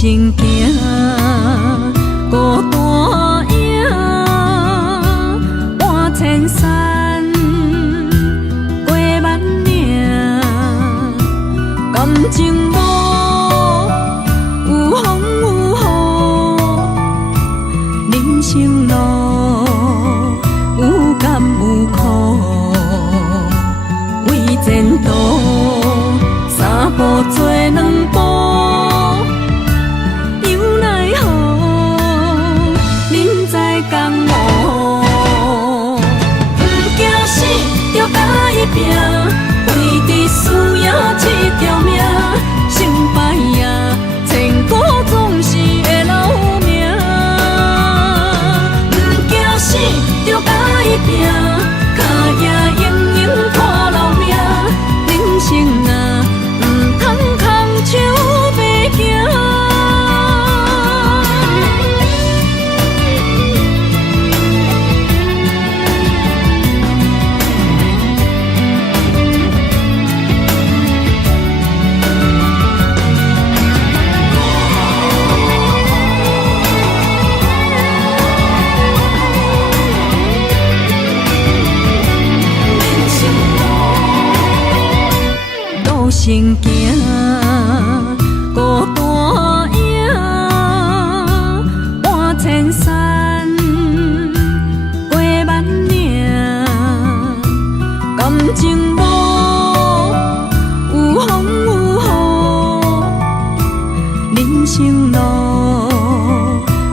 行行，孤单影，半千山，过万岭，感情无有风有雨，人生路有甘有苦，为前途三步做两步。拼，为伫输赢这条命，成败赢，千古总是会留名。不惊死，着甲伊拼，脚也用用拖留名。人生啊，唔通空手白行。行行，孤单影，半千山，过万岭，感情无有风有雨，人生路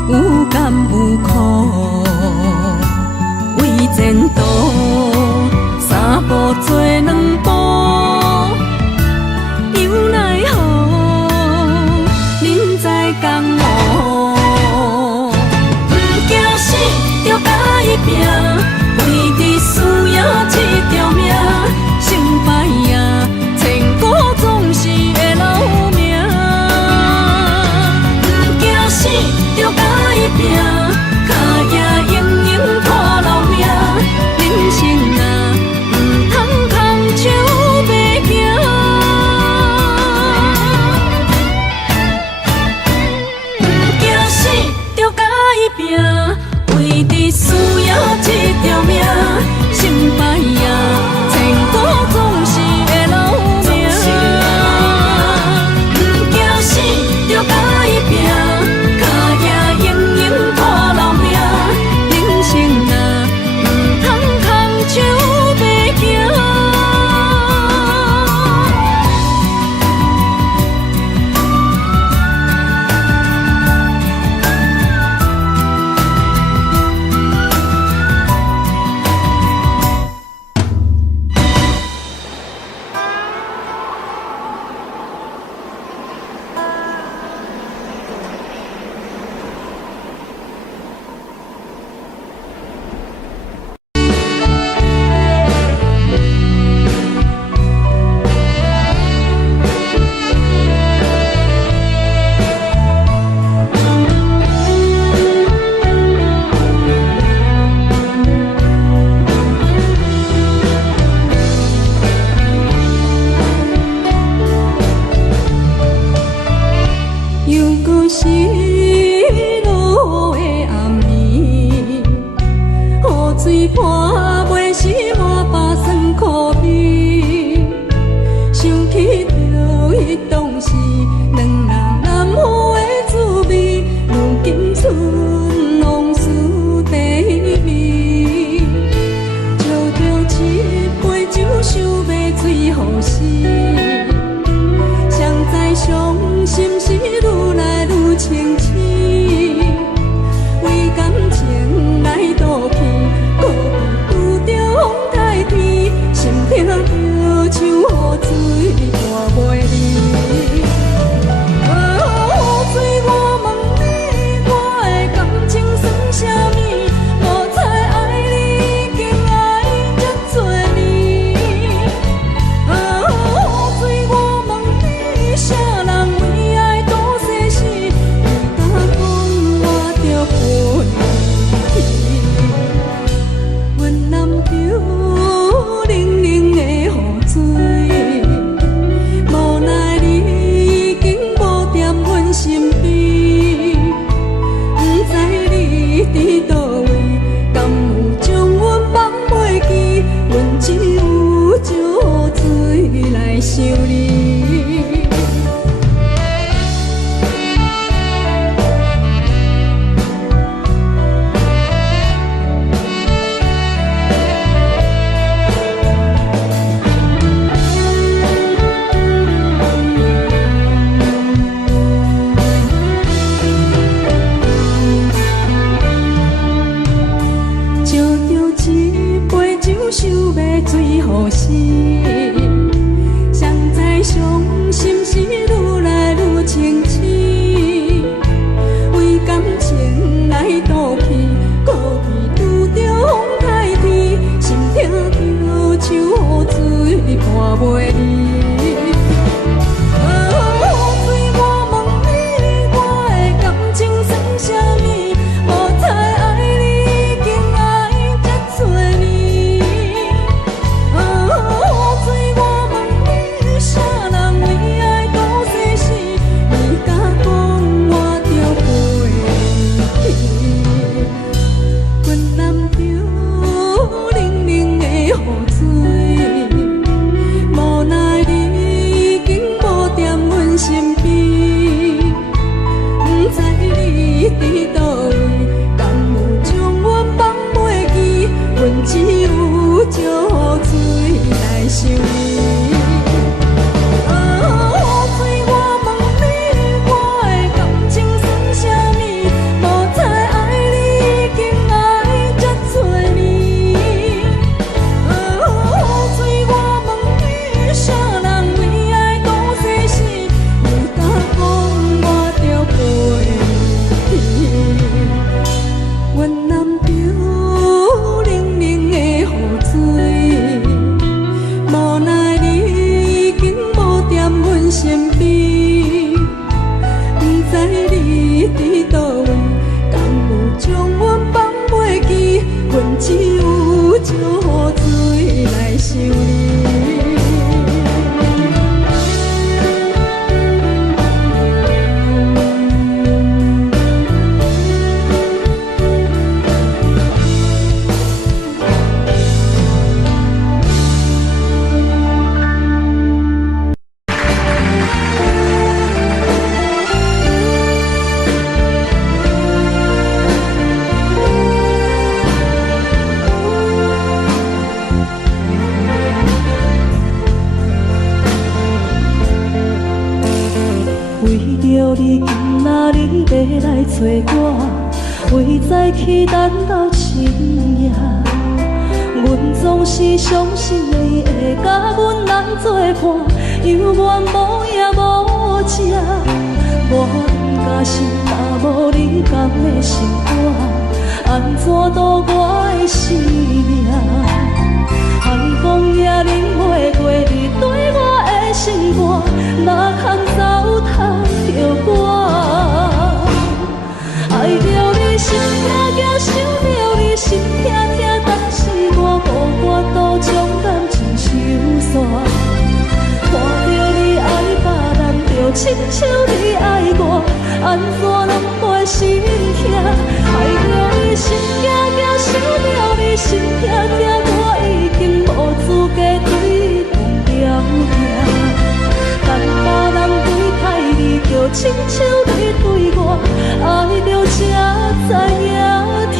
有甘有苦，为前途三步做两步。拼，为伫输赢这条命，成败赢，千古总是会留名。不惊死，着甲伊拼，脚也用用拖留名。人生啊，唔通空手白行。不惊死，着甲伊拼，为伫输这条命，成败赢，千古总是会留名。不惊死，着甲伊拼，脚也用用拖留名。人生啊，唔通空手白行。着你今仔日要来找我，为在去等到深夜。阮总是相信你会甲阮来作伴，犹原无影无迹。我毋甘心，若无你甘的心肝，安怎度我的生命？寒风也忍袂过你对我的心肝，哪通糟蹋着我？爱着你心痛痛，想着你心痛痛，但是我无法度将感情收煞。看着你爱别人，就亲像你爱我，安怎拢袂心痛？爱着你心痛痛，想着你心痛痛，我已经无资格对讲条件。等别人对待你，就亲像你对我，爱着才知影痛。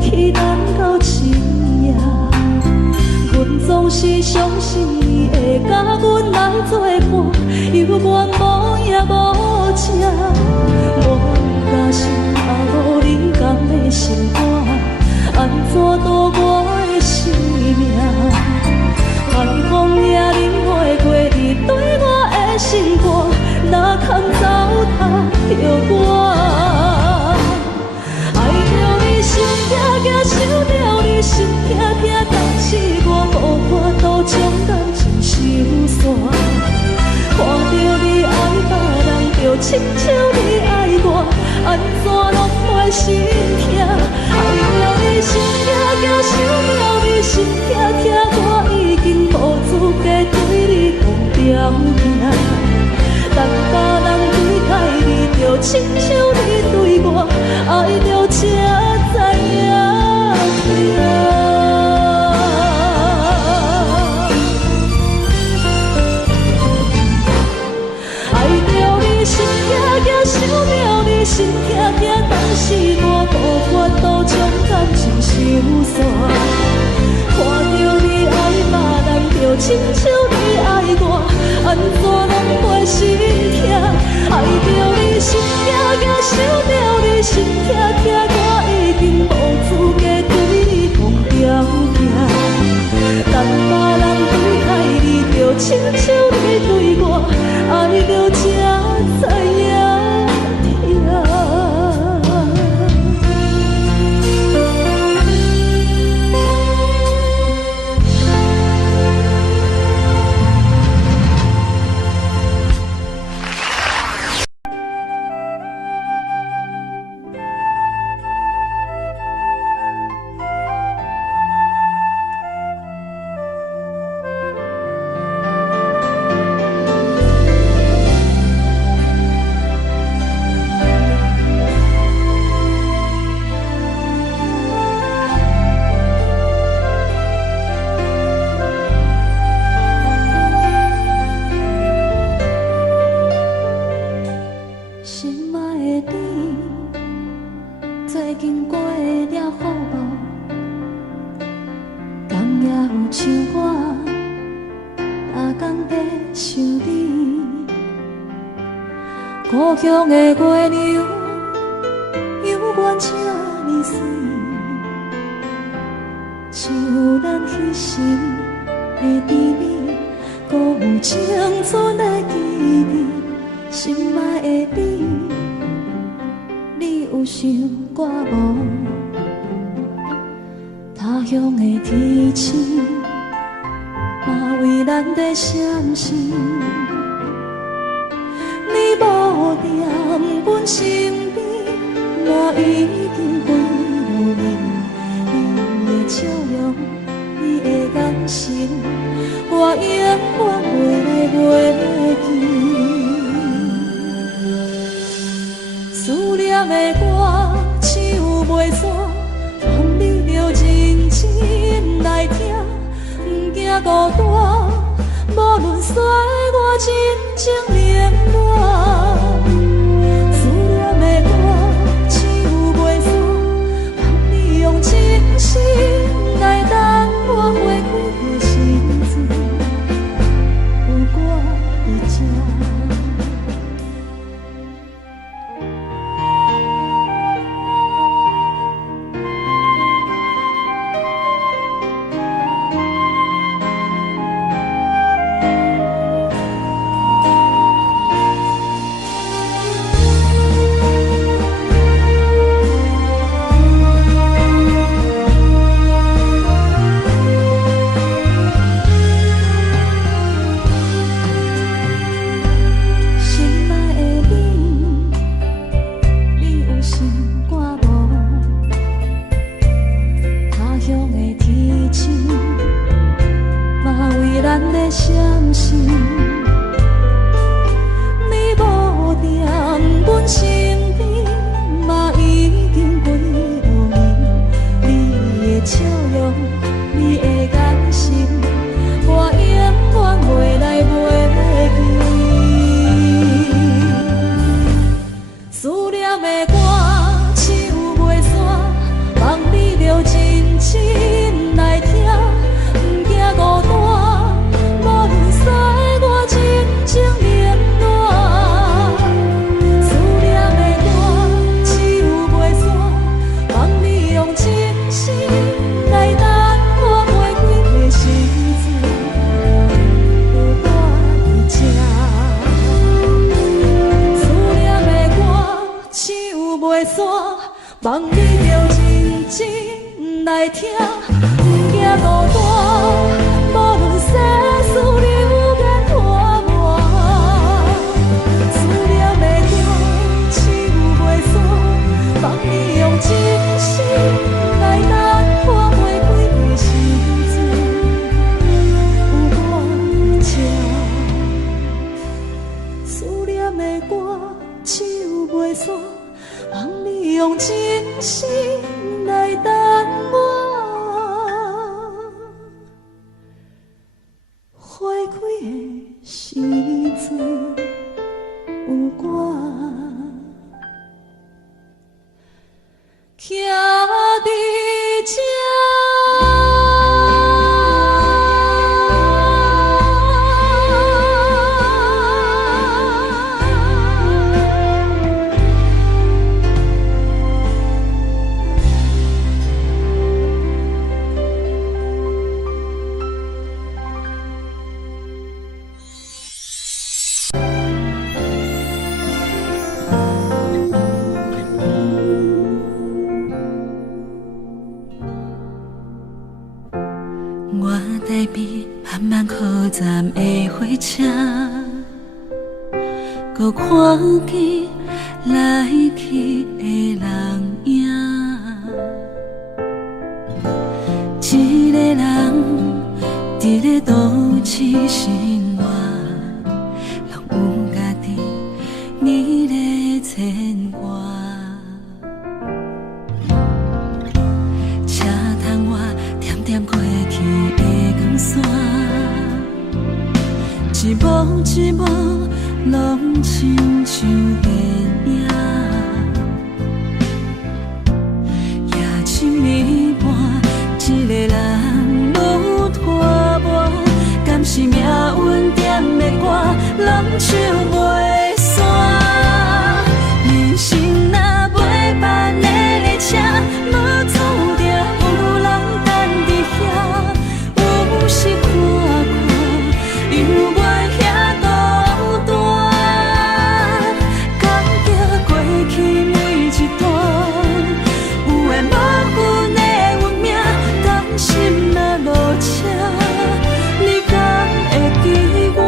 去等到深夜，阮总是相信你会甲阮来作伴，犹原无影无迹。我不甘心，若无你甘的心肝，安怎度我的生命？寒风也忍袂过你对我的心肝，哪通糟蹋着我？心痛痛，想着你心痛痛，但是我无法度将感情收煞。看着你爱别人，就亲像你爱我，安怎拢袂心痛？爱着你心痛痛，想着你心痛痛，我已经无资格对你讲条件。等别人对待你，就亲像你对我，爱着才知影痛。爱着你心痛痛，想着你心痛痛，但是我无法度将感情收煞。看着你爱别人，就亲像你爱我，安怎拢袂心痛？爱着你心痛痛，想着你心痛痛，我已经无资格对你讲条件。等别人对待你，就亲像你对我，爱着才知影痛。故乡的月亮犹原这呢水，像咱彼时的甜蜜，搁有青春的记忆。心爱的你，你有想我无？他乡的天星，嘛为咱在闪烁。你无在阮身边，我已经归了人。惊孤单，无论山我真情冷暖，思念的歌唱袂煞，望你用真心来等我花开的时阵，有我伫这。望你着认真来听，不惊孤单，无论世事流言拖磨，思念的歌唱袂煞，望你用真心来等我花开的时阵，有我伫这，思念的歌唱袂煞。望你用真心来等我花开的时阵，有我徛伫这。台北慢慢靠站的火车，搁看见来去的人影。一个人伫咧都市生活，拢有家己你咧牵挂。车窗外点点过去的光线，一幕一幕拢亲像电影。夜深暝半，一个人愈拖磨，敢是命运点的歌，拢唱袂煞。人生若袂办的列车，无注定有人等伫遐。有时看看，犹原遐孤单，感激过去每一段，有缘无份的运命，甘心若落车，你敢会记我？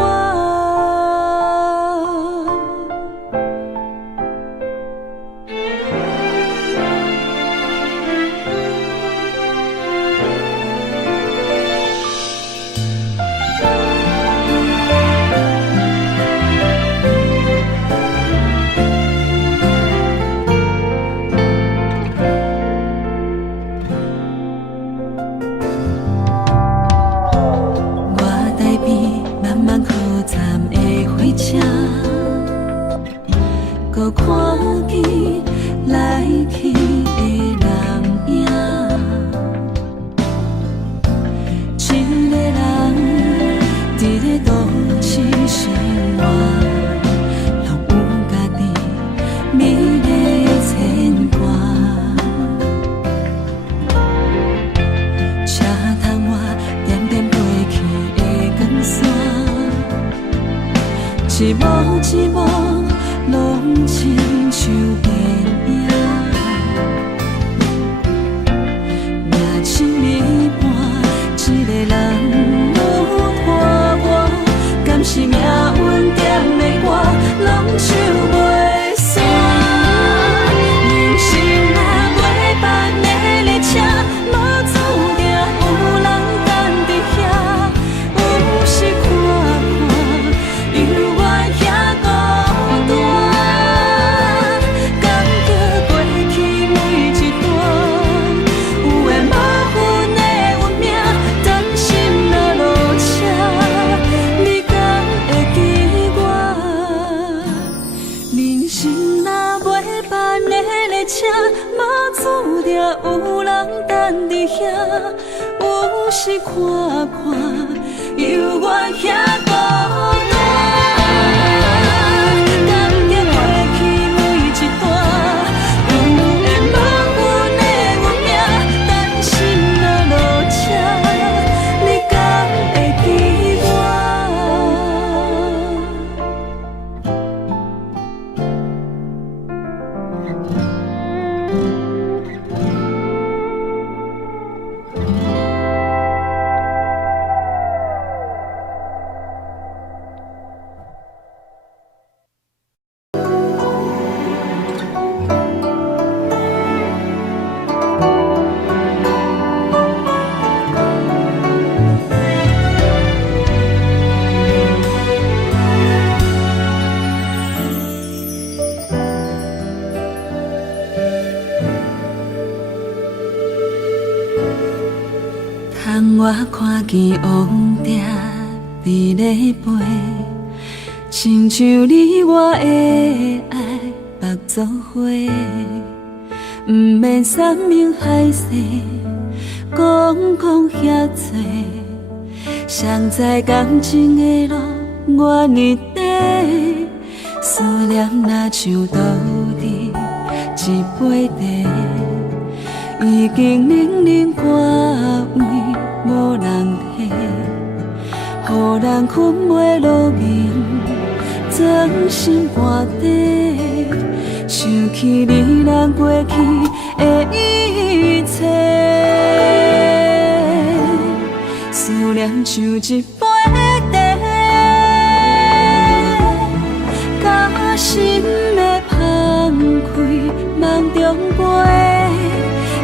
一幕一幕，拢亲像电影。夜深暝半，一个人愈拖磨，敢是命运点的我，拢唱袂煞。人生若袂办的列车，无注定有人等伫遐。有时看看，犹原遐孤单，感觉过去每一段，有缘无份的运命，担心若落车，你敢会记我？人生若袂办的列车，无注定有人等伫遐。有时看看，犹原遐孤单，感觉过去每一段，有缘无份的运命，担心若落车，你敢会记我？窗外看见王蝶伫咧飞，亲像你我的爱目作花，毋免山盟海誓，讲遐多，谁知感情的路我日底，思念若像倒伫一杯茶，已经冷冷寒位无人替，予人困袂落眠，钻心肝底，想起你咱过去的一切，思念像一杯茶，甲心要放开，梦中飞，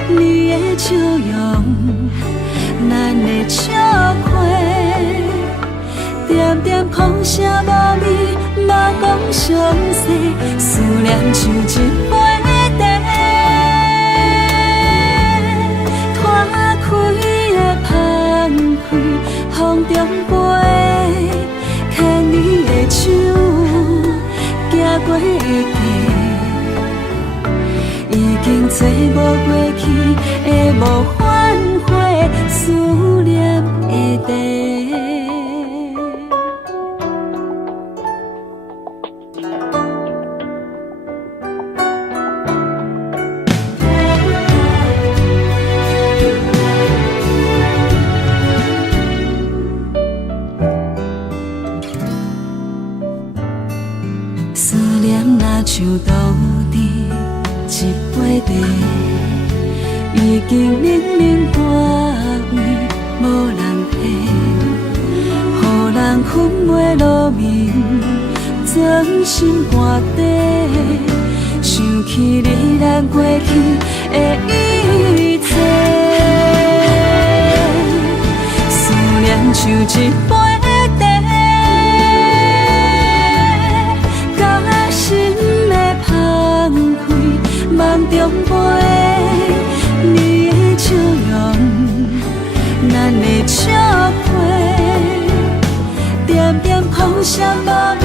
你的笑容，咱的笑花，点点风声无味，嘛讲详细，思念像一杯茶，拖开的放开，风中飞，牵你的手，行过的街。已经找无过去的无反悔，思念的地。思念若像倒伫一杯茶，已经冷冷寒位无人替，予人困袂落眠，钻心肝底，想起你咱过去的一切，思念像一杯茶，甲心要放开，梦中飞，你的笑容，咱的笑花，点点风声无味，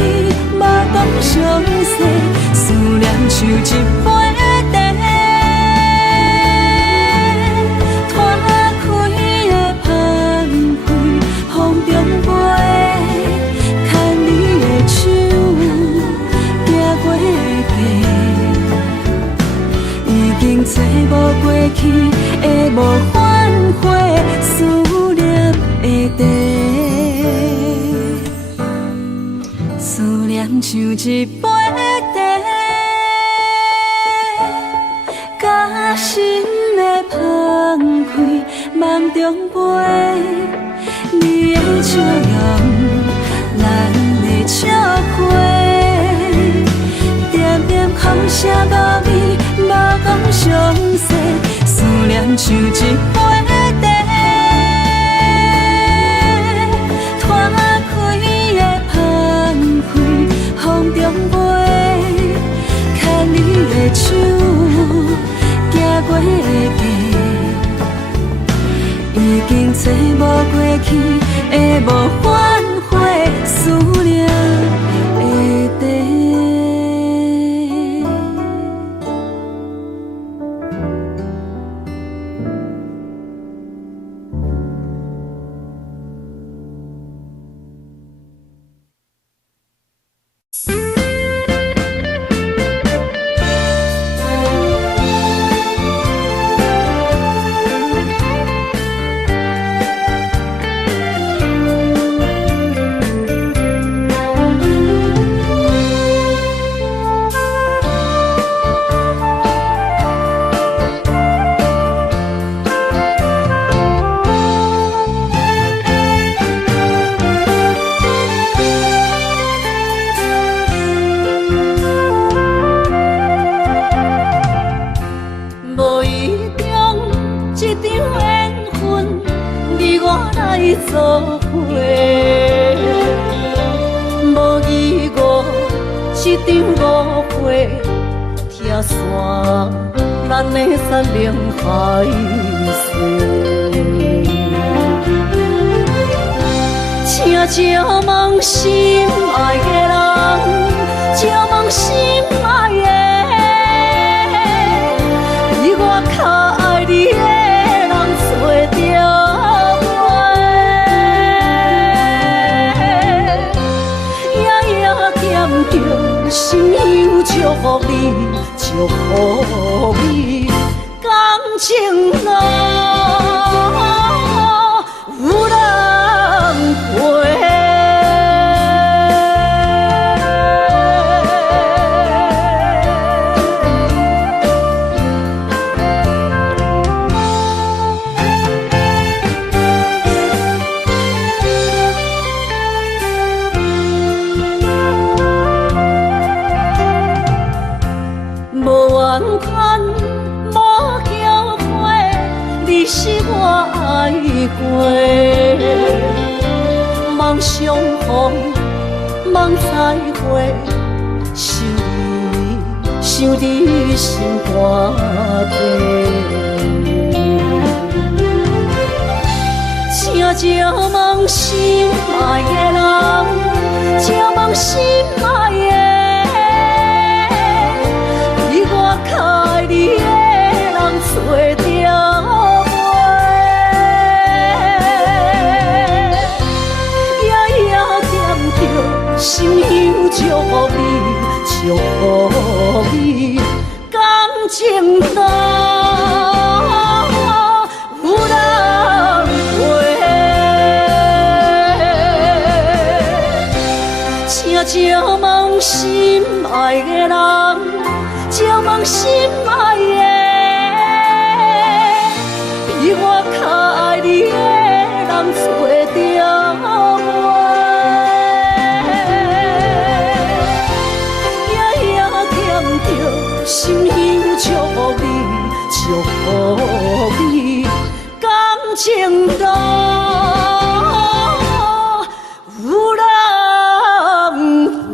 嘛讲详细，思念像一杯茶，拖开的放开，风中飞，牵你的手，行过街。已经找无过去的无反悔，思念的地，思念中飞，你的笑容，咱的笑花，点点风声落雨，目光相视，思念像一杯茶，摊开的香开，风中飞，牵你的手，行过的街。已经找无过去的无反悔思念的地。做伙，无义误一场误会，拆散咱的山盟海誓。请借问心爱的人，借问心爱的，比我较爱你的人找着。心忧祝福你，祝福你，感情路有人陪。梦相逢，梦再会，想你心肝底。请借问心爱的人，借问心爱的，比我较爱你的人找着。心忧祝福你，祝福你，感情路有人陪。请借问心爱的人，借问心爱的，比我较爱你的人找着。心忧祝福你，祝福你，感情路有人陪。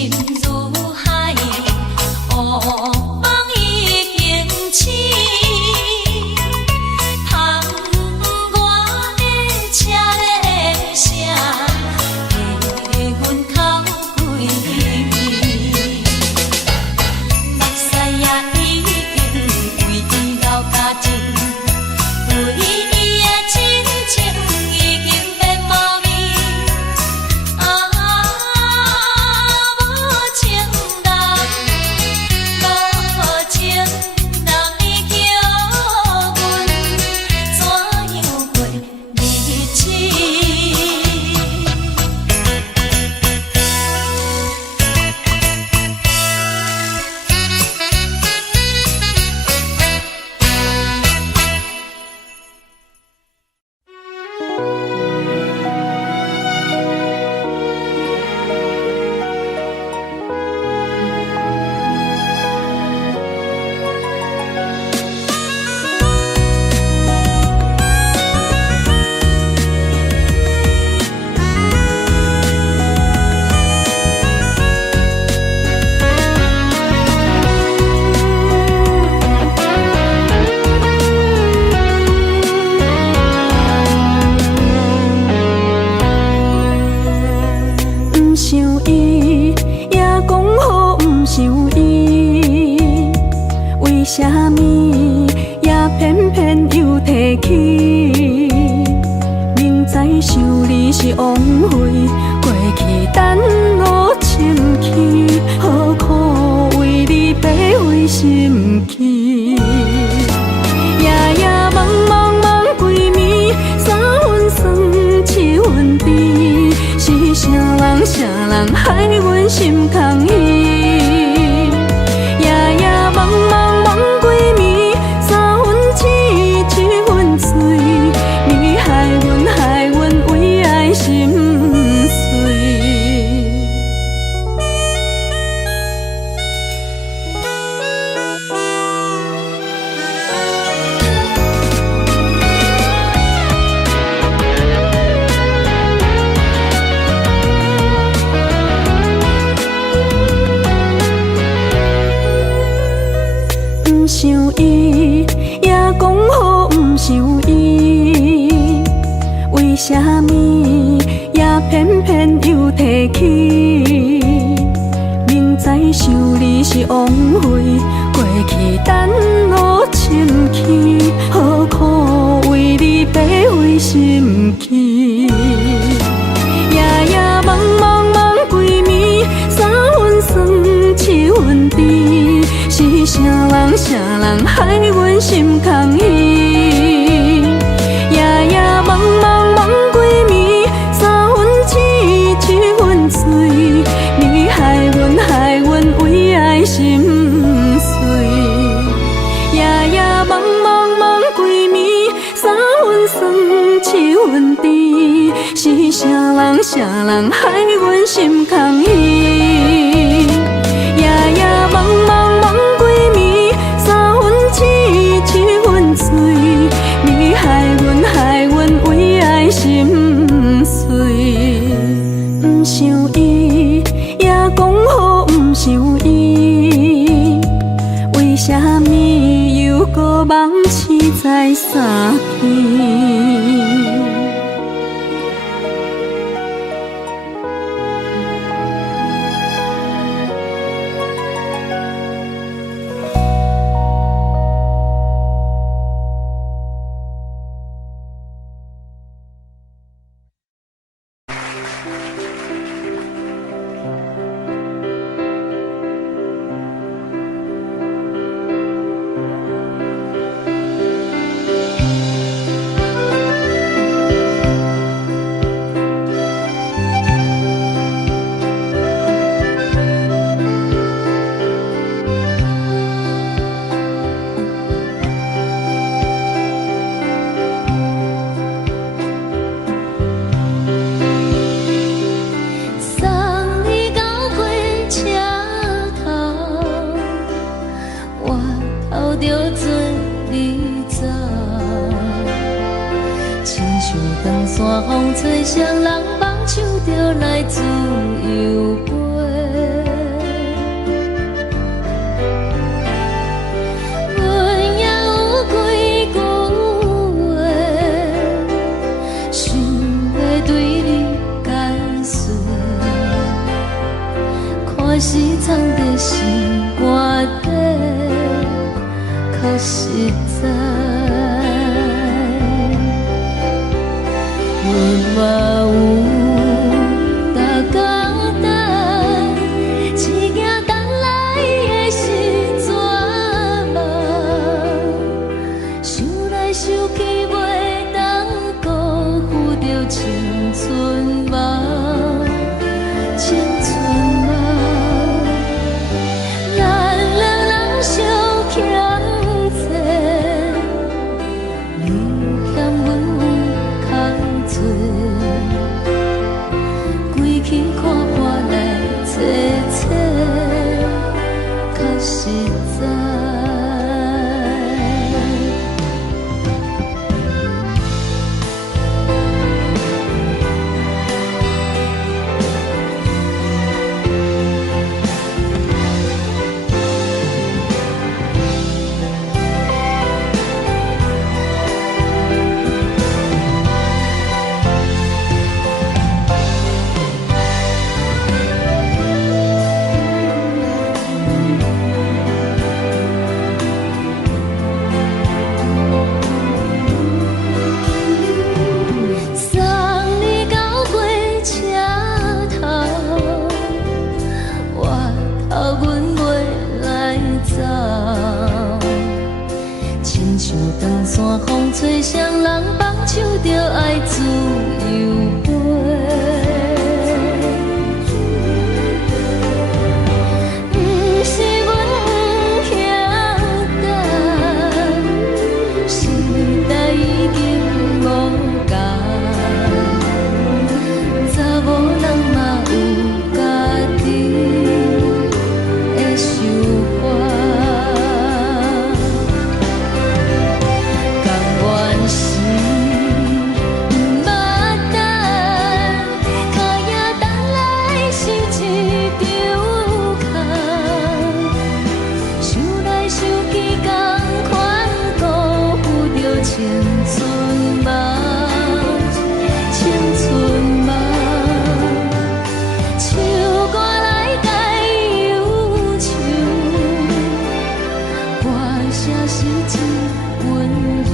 心如海，乌梦已经醒。窗外的车的声，气阮哭几暝。目屎也已经为伊流甲尽，为伊的真情已经变无味。无情人，无情人已叫阮怎样过日子？不想伊，也讲好不想伊，为什么也偏偏又提起？明知想你是枉费，过去等我深去，何苦为你白费心机？夜夜茫茫茫几暝，三分酸七分甜，是啥人啥人害阮心空意？夜夜茫茫茫几暝，三分痴七分醉，你害阮为爱心碎。不想伊，也讲好不想伊，为什么也偏偏又提起？明知想你是枉费，过去等我深去，何苦为你白费心机？夜夜茫茫茫几暝，三分酸七分甜，是啥人啥人害阮心空意？夜夜茫茫茫几暝，三分痴七分醉，你害阮为爱心碎。夜夜茫茫茫几暝，三分酸七分甜，是啥人啥人害阮心空意？夜夜茫茫茫几暝，三分痴七分醉，你害阮为爱心碎。不想伊，也讲好不想伊，为什么又搁忘记在三更？风吹双人梦，唱着来自由飞。藏在心肝底，较实在。阮嘛有逐工等，只惊等来的是绝望，想来想去袂当辜负着青春梦，青春梦。咱两人相欠债，你欠阮有空做，归去看看来找找，较实在。长山风吹双人放手着爱自由飞，不是阮不晓等，时代已经无同，查某人嘛有家己的想法。青春梦，青春梦，唱歌来解忧愁，歌声是一温柔，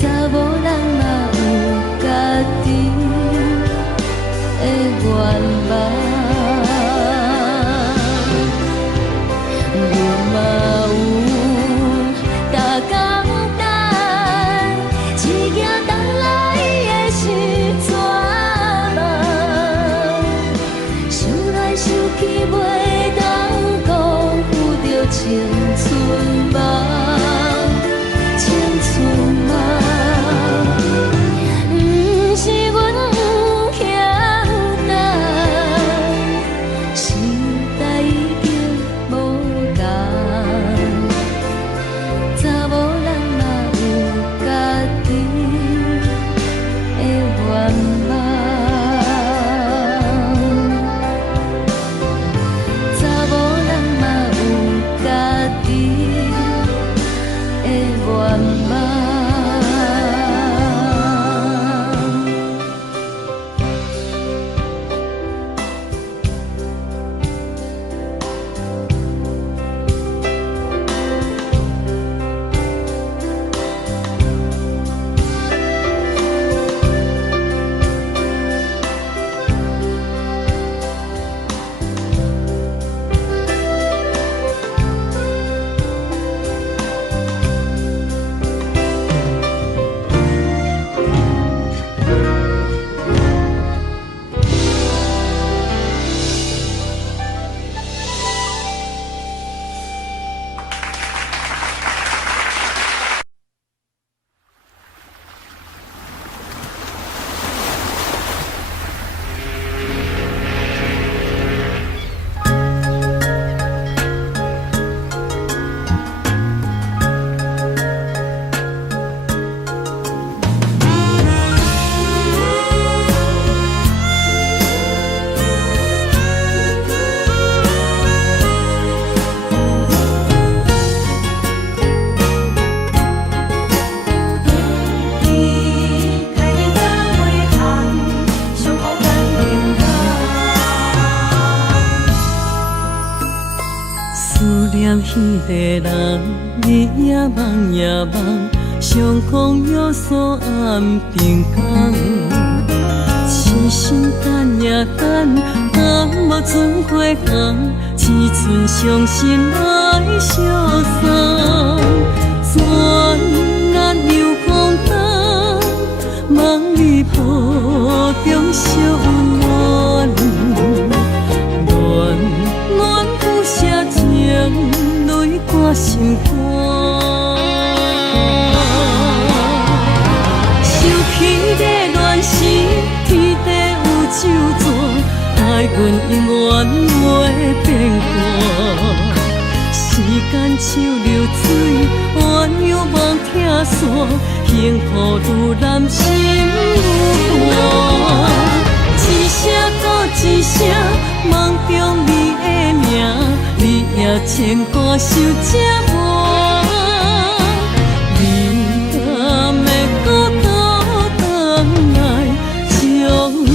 查某人嘛有家己的愿望。青春梦，青春梦，不是阮不晓等，时代已经无同，查某人嘛有家己的愿望。念彼个人，日夜梦夜梦，相逢约锁暗平港。痴心等呀等，等无船花红，只剩伤心来相送。转眼又空灯，梦里抱中惜温暖，暖暖不舍情，泪挂心肝。想起的恋时，天地有咒詛，爱阮永远袂变卦。时间像流水，鸳鸯望听线，幸福愈难心愈寒。一声搁一声，梦中你的名，你也牵挂受折磨。你敢会搁倒转来，将阮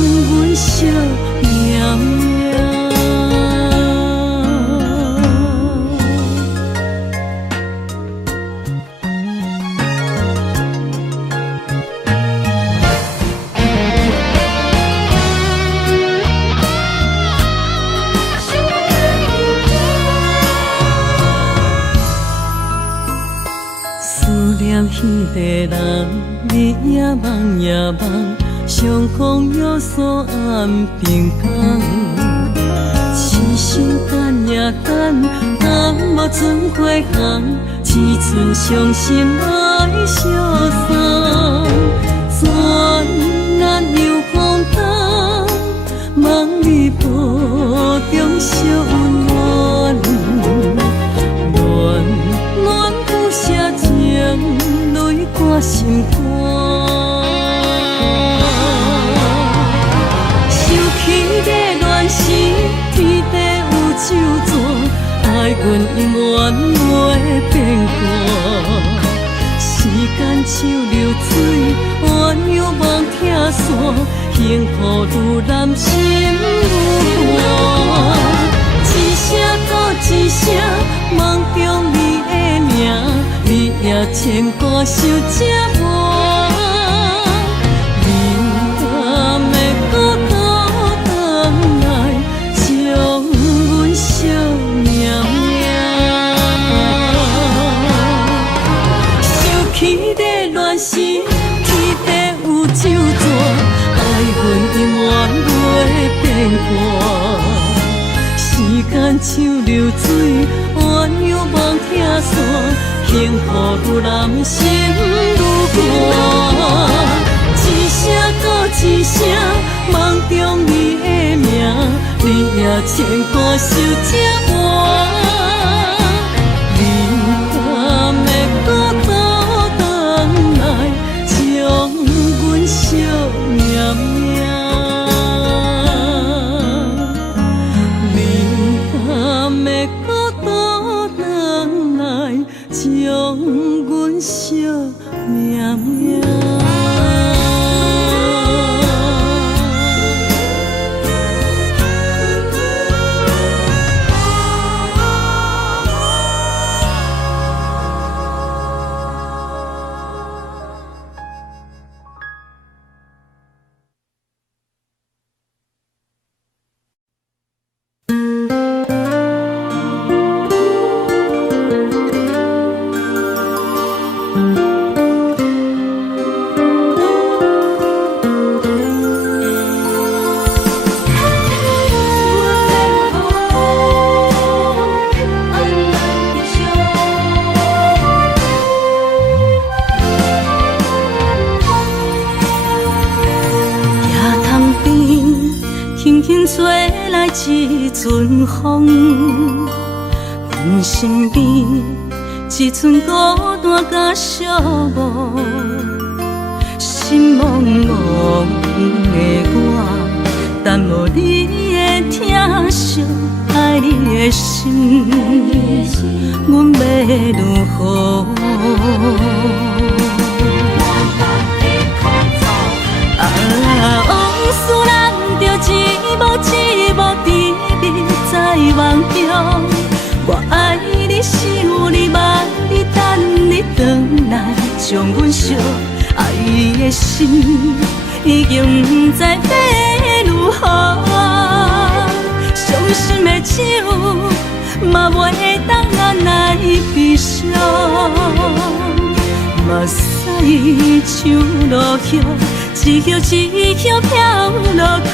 惜命命？彼个人，日夜梦夜梦，相逢约锁暗平港。痴心等呀等，等无船花红，只剩伤心来相送。转眼又空灯，梦里抱中惜温暖，暖暖不舍情，泪挂心肝。想起的恋时，天地有咒詛，爱阮永远袂变卦。时间像流水，鸳鸯望听线，幸福愈难心愈寒。一声搁一声，梦中你的名，你也牵挂受折磨。你敢会搁倒转来，将阮惜命命？想起的恋时，天地有咒詛，爱阮永远袂变卦。时间像流水，鸳鸯望听线，幸福愈难心愈寒。一声搁一声，梦中你的名，你也牵挂受折磨。你敢会搁倒转来，将阮惜命命？将阮惜命命。一阵风，阮身边一寸孤单甲寂寞，心茫茫的我，等无你的疼惜，爱你的心，阮要如何？往事人着一幕一幕甜蜜在梦中，我爱你的心已经不知要如何，伤心的手嘛袂当按来悲伤，目屎像落雨，一叶一叶飘落土，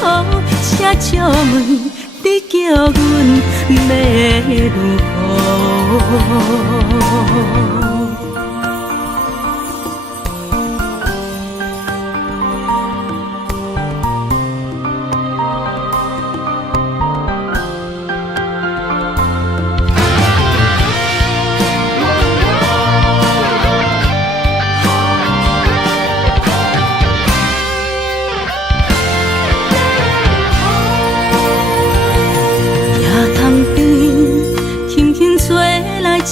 车借问你叫阮要如何？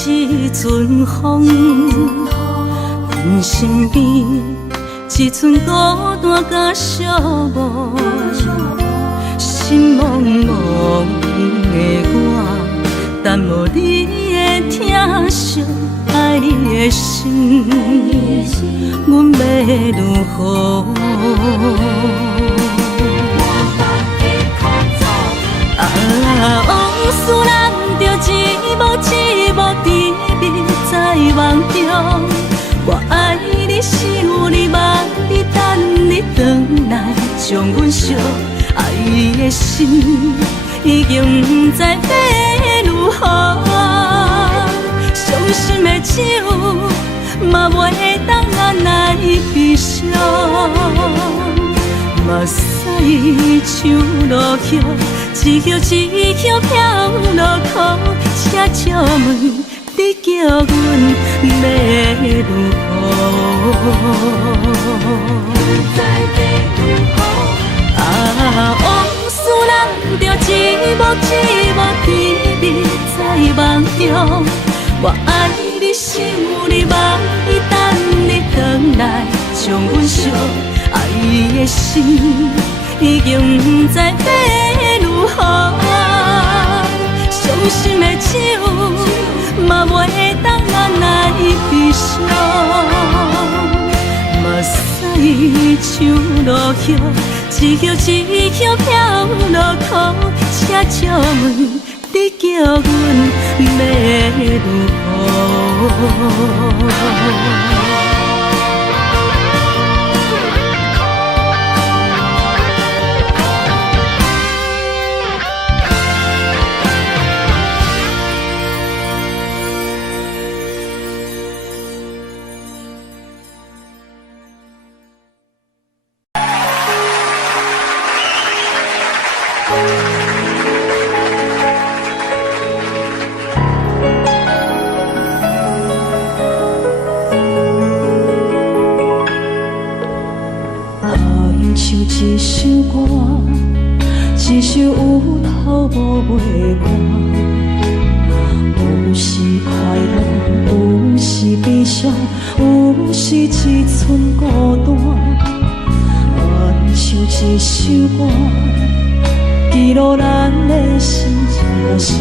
一阵风，阮身边一阵孤单甲寂寞，心茫茫的我，等无你的疼惜，爱你的心，阮要如何？往事咱着一幕一幕甜蜜在梦中，我爱你是有你望你等你回来，将阮惜爱你的心已经不知要如何，伤心的手嘛袂当按来悲伤，目屎像落雨。一叶一叶飘落土，车借问你叫阮要如何？往事咱着一幕一幕甜蜜在梦中，我爱你是有你望你等你回来，将阮惜爱你的心已经不知要如何，伤心的手嘛袂当按来悲伤，目屎像落雨，一叶一叶飘落土，车借问你叫阮要如何？一首歌，一首有头无尾歌，有时快乐，有时悲伤，有时一寸孤单。唱一首歌，记录咱的心情生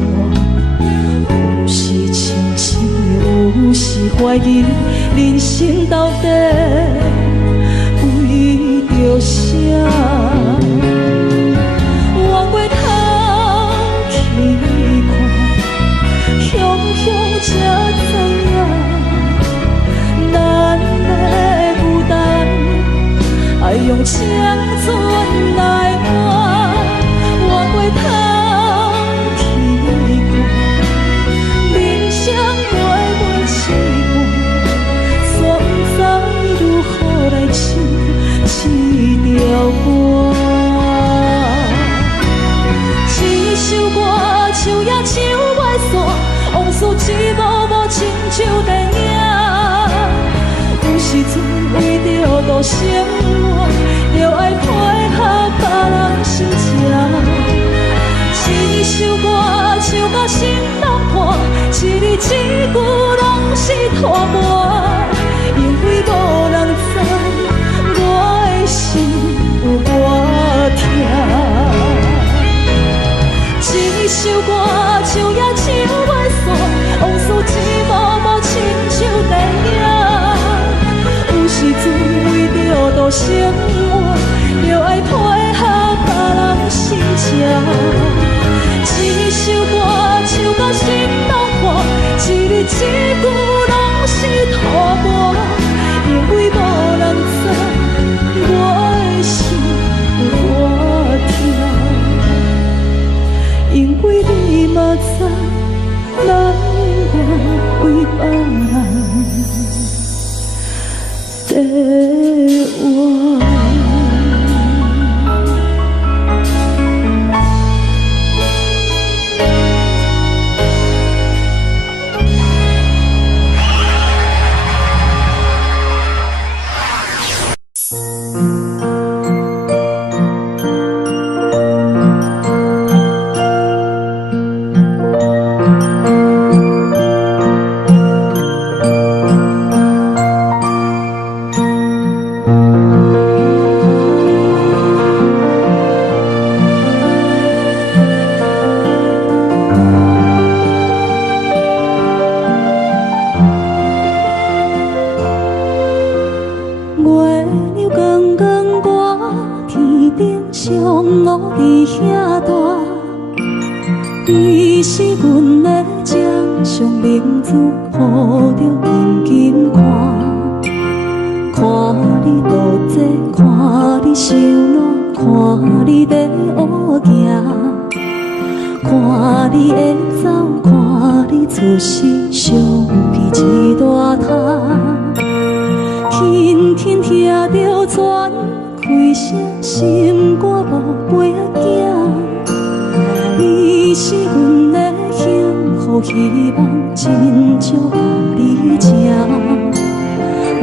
活，有时清醒，有时怀疑，人生到底为着啥？往过头去看，雄雄才知影，咱的负担爱用青春来换。往过头去看，人生过每一半，煞不知如何来唱一条歌。一首歌唱也唱袂煞，往事一幕幕亲像电影。有时阵为着度生活，着爱配合别人心情。一首歌唱到心拢破，一字一句拢是拖磨，因为无人知我的心有多痛。一首歌唱也唱袂煞，往事一幕幕亲像电影。有时阵为着生活，又爱配合别人心情。一首歌唱到心拢破，一字一句拢是吐沫，因为无人知我的心有多痛，因为你嘛知，咱永远为别人在活。你是阮的掌上明珠，抱着紧紧看，看你独坐，看你受难，看你在乌行，看你会走，看你出世，相片一大摊，轻轻听着船开声，心肝无飞行。你是阮的幸福希望，真少甲你情。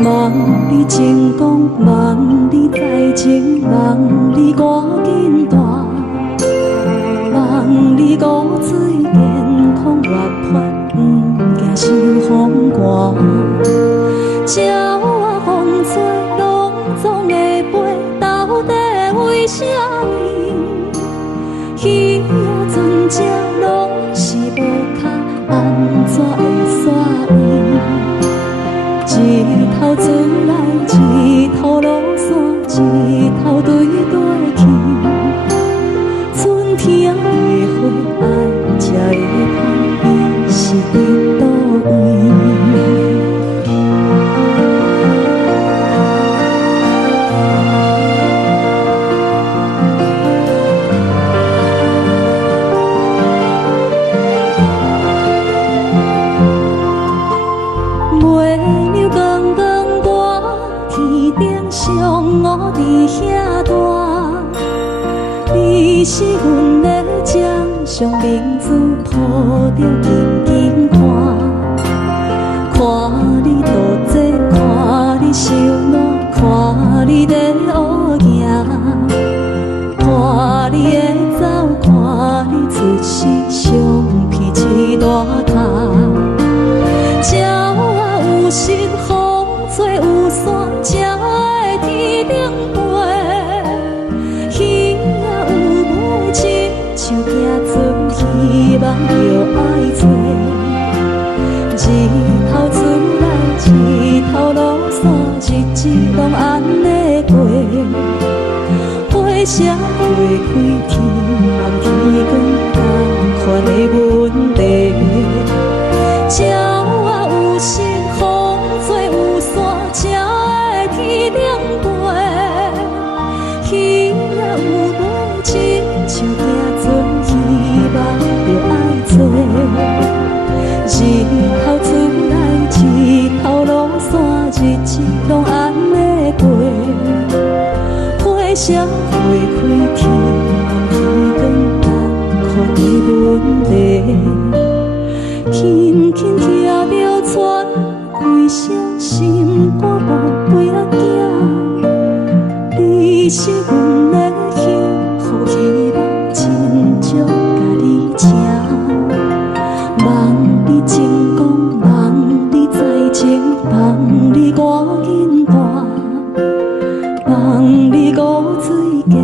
望你成功，望你再情，望你赶紧大，望你骨髓健康活泼，不惊受风寒。鸟仔风吹，拢总会飞，到底为什么？鱼仔船只拢是无脚，安怎会煞伊？一头船来，一头落山，一头对对去。春天的花爱吃的香，伊是伫倒位？我伫遐大，你是阮的掌上明珠，抱着紧紧看，看你独坐，看你受难，看你在乌行，看你会走，看你出世，相片一大摊。鸟仔有心，风吹有伞，才会天顶飞。鱼仔有尾，亲像行船，希望着爱做。一头船来，一头落山，日子拢安尼过。花谢花开，天暗天光，同款的问题。鸟仔有心，风吹有伞，才会天顶飞。鱼仔有尾，亲像行船，希望着爱做。一头船来，一头落山，日子拢安尼过。花谢花开，天暗天光，同款的问题。轻轻听着船开声，心肝无飞啊行。你是阮的幸福希望，真少甲你情。望你成功，望你再情，望你赶紧大，望你骨髓健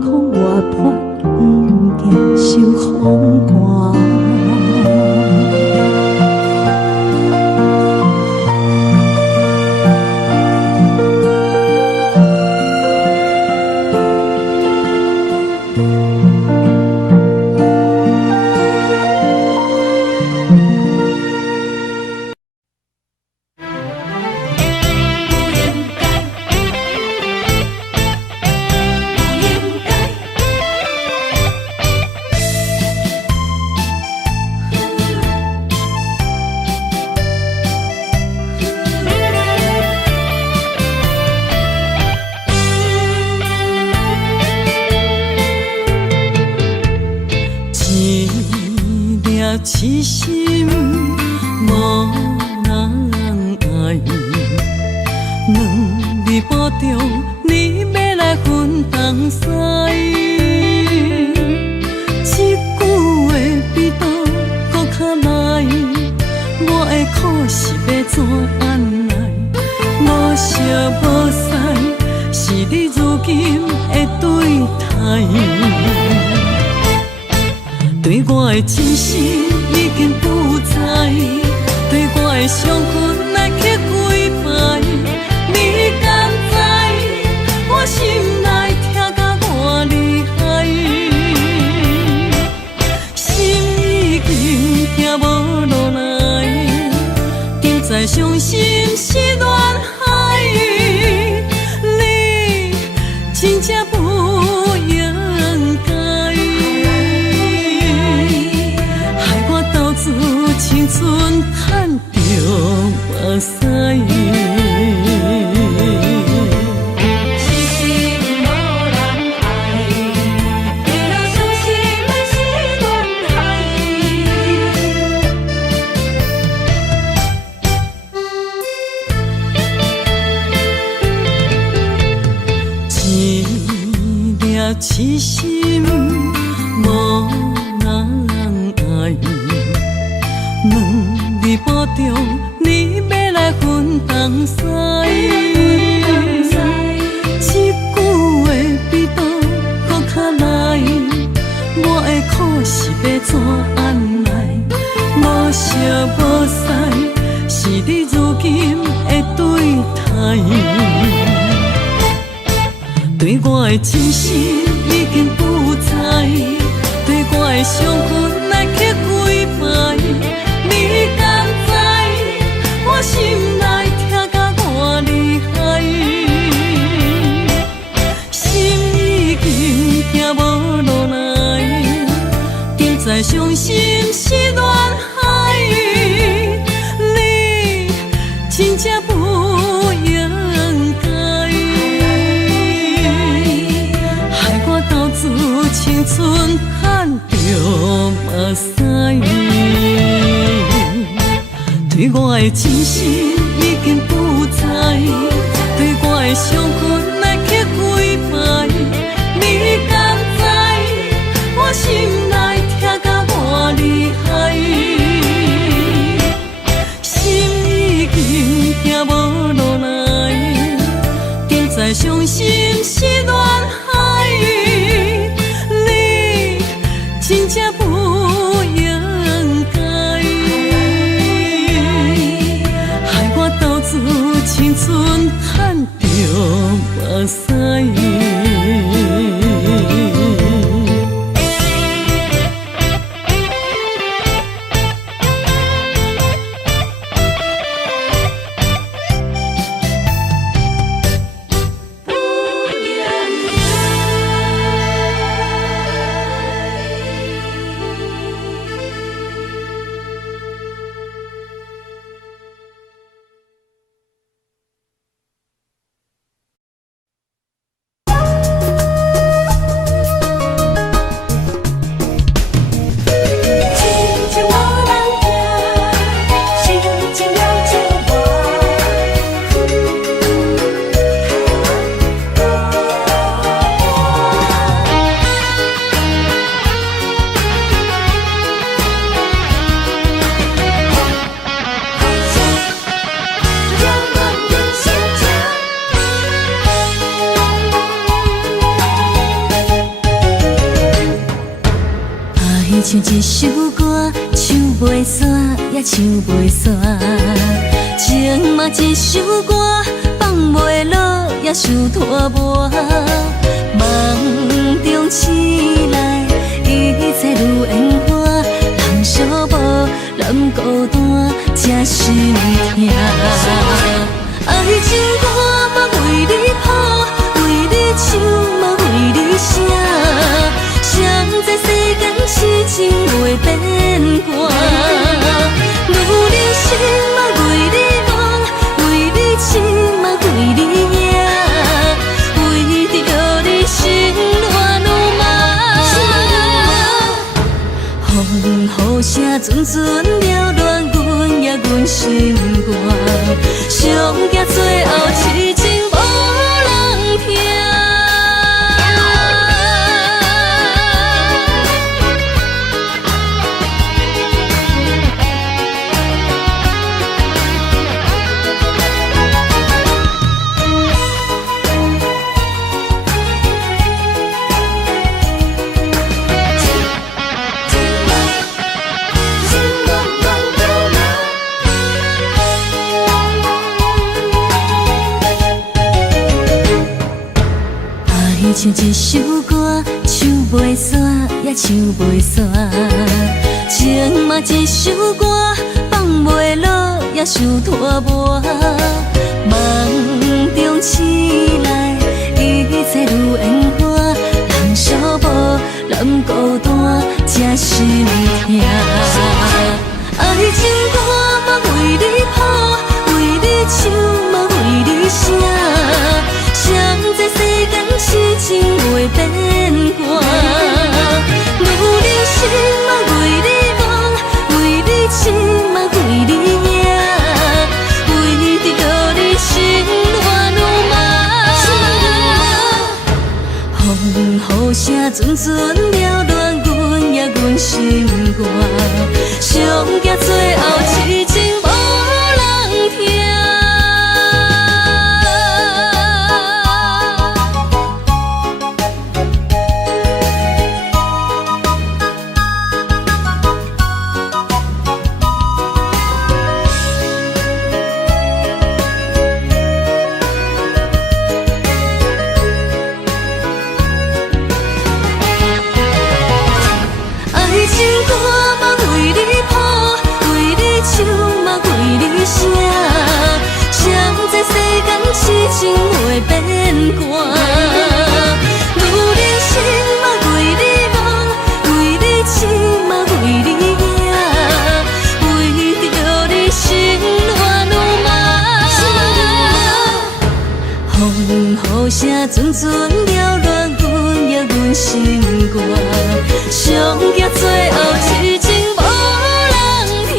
康活泼，不惊受风寒。一粒痴心无人爱，两日保重，你要来分东西。一句话比刀搁较来，我的苦是要怎安来？无惜无使，是你如今的对待。对我的真心已经不知，对我的伤痕来去几摆。你敢知我心内痛甲偌厉害？心已经行无落来，今再伤心是恋海。你真正不应该。青春赚着目屎，痴心无人爱，为了伤心的是恋海。一粒痴心无人爱。两日保重，你要来分东西。一句话比刀搁较来，我的苦是要怎安来？无惜无使，是你如今的对待。对我的真心已经不知，对我的伤痕来去几摆。你敢知我心内痛甲偌厉害？心已经行无落来，今再伤心是恋海。你真正不应该，害我斗志青春赚着目屎。对我的真心已经不知，对我的伤痕来去几摆。你敢知我心内痛甲偌厉害？心已经行无落来，今再伤心是恋海。你真正不应该。青春赚着目屎。唱一首歌，唱袂煞也唱袂煞，情嘛一首歌，放袂落也想拖磨。梦中醒来，一切如烟花，人寂寞，人孤单，才心痛。爱情我嘛为你谱，为你唱嘛为你写。谁知世间痴情袂变卦，女人心嘛为你梦，为你痴嘛为你赢，为着你心乱如麻。予雨声阵阵缭乱阮也阮心肝，上惊最后痴情无人听。像一首歌，唱袂煞，也唱袂煞。情嘛一首歌，放袂落，也想拖磨。梦中醒来，一切如烟花。人寂寞，人孤单，才心痛。爱情歌嘛为你谱，为你唱嘛为你写。谁知世间痴情袂变卦，女人心嘛为你梦，为你痴嘛为你影，为着落你心乱如麻。雨声阵阵缭乱阮也阮心肝，上惊最后痴情无人听。痴情袂变卦，女人心嘛为你梦，为你痴嘛为你影，为着落你心乱如麻。雨声阵阵缭乱，阮也阮心肝，上惊最后痴情无人听。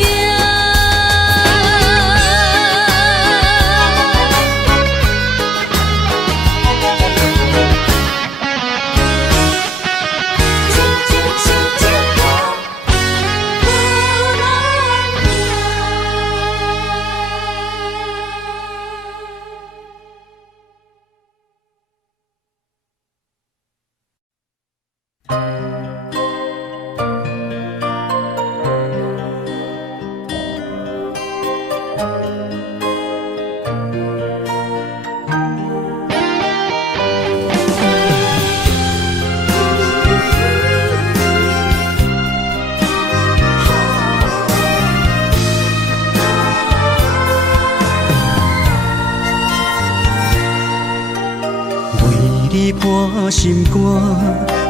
伴心肝，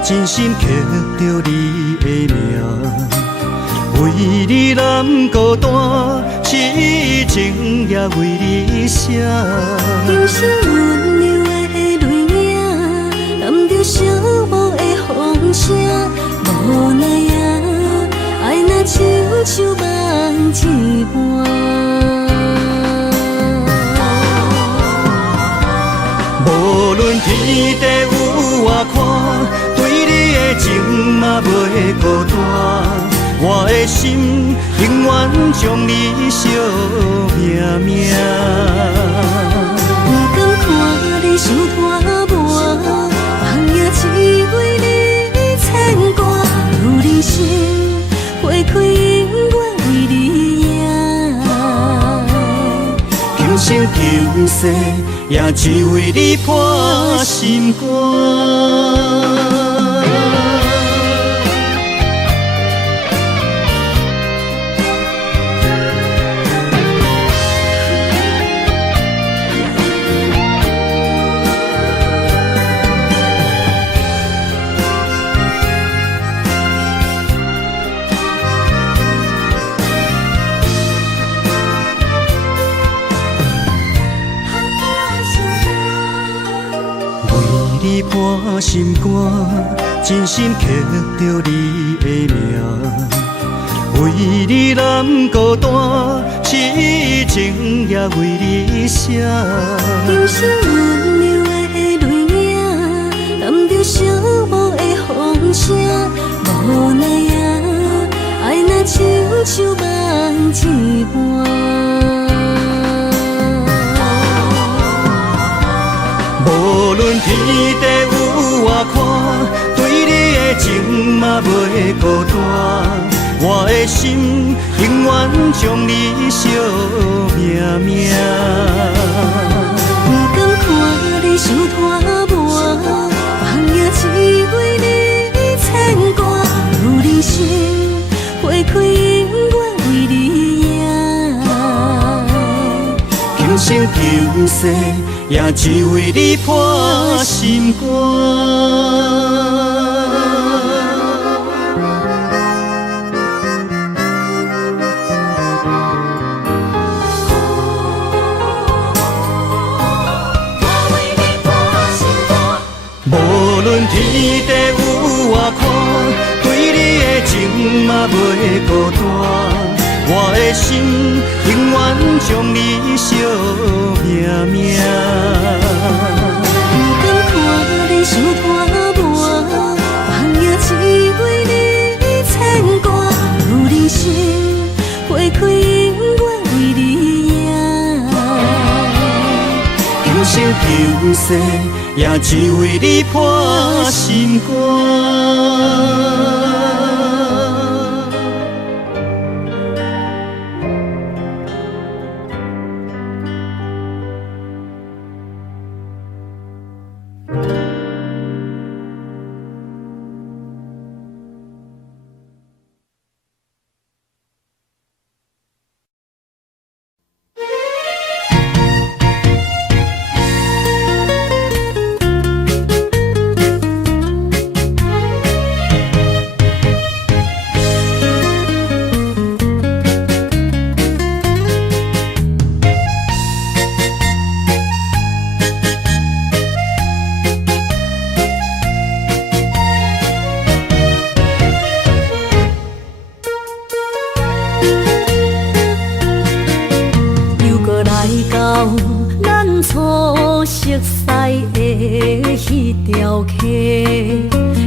真心刻着你的名，为你难孤单，痴情也为你写。用心温柔的泪影，染着寂寞的风声，无奈啊，爱若亲像梦一般。无论天地有外宽，对你的情嘛袂孤单。我的心永远将你惜命命。不甘看你受拖磨，梦也只为你牵挂。有人生花开永远为你赢，今生今世也只为你破心肝。你伴心肝，真心刻着你的名，你难孤单，痴情也为你写。人生温柔的泪影，染着寂寞的风声，无奈啊，爱若亲像梦一半。无论天地有外宽，对你的情嘛袂孤单。我的心永远将你惜命命。不甘看你受拖磨，梦也只为你牵挂。有人生花开永远为你赢，今生今世也只为你破心肝。无论天地有外宽，对你的情嘛袂孤单。我的心永远将你惜命命。不甘看你受拖磨，梦也只为你牵挂。有人生花开永远为你赢，今生今世也只为你破心肝。